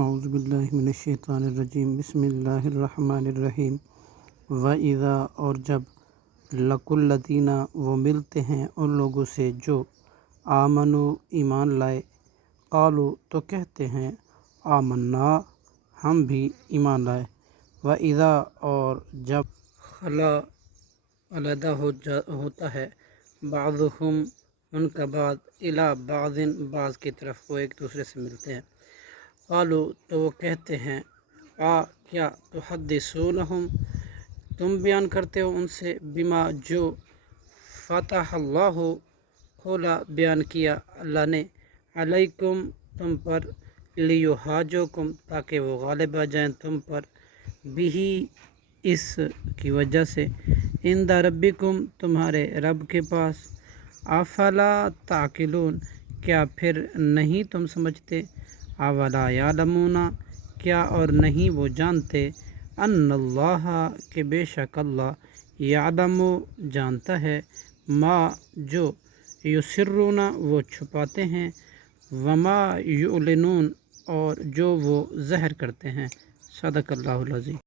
اعوذ باللہ من الشیطان الرجیم، بسم اللہ الرحمن الرحیم۔ وَإِذَا، اور جب، لَقُوا الَّذِينَ، وہ ملتے ہیں ان لوگوں سے جو آمنوا، ایمان لائے، قالوا، تو کہتے ہیں، آمنا، ہم بھی ایمان لائے۔ وَإِذَا، اور جب، خلا، علیحدہ ہوتا ہے، بعضهم، ان کا بعض، الی بعض، بعض کی طرف، وہ ایک دوسرے سے ملتے ہیں، قالوا، تو وہ کہتے ہیں، کیا تحدثونہم، تم بیان کرتے ہو ان سے، بما، جو، فتح اللہ، کھولا، بیان کیا اللہ نے، علیکم، تم پر، لیحاجوکم، تاکہ وہ غالب آ جائیں تم پر، بہی، اس کی وجہ سے، عند ربکم، تمہارے رب کے پاس، افلا تعقلون، کیا پھر نہیں تم سمجھتے، اولا یعلمون، کیا اور نہیں وہ جانتے، ان اللہ، کہ بے شک اللہ، یعلم، جانتا ہے، ما، جو، یسرون، وہ چھپاتے ہیں، وما یعلنون، اور جو وہ ظاہر کرتے ہیں۔ صدق اللہ العظیم۔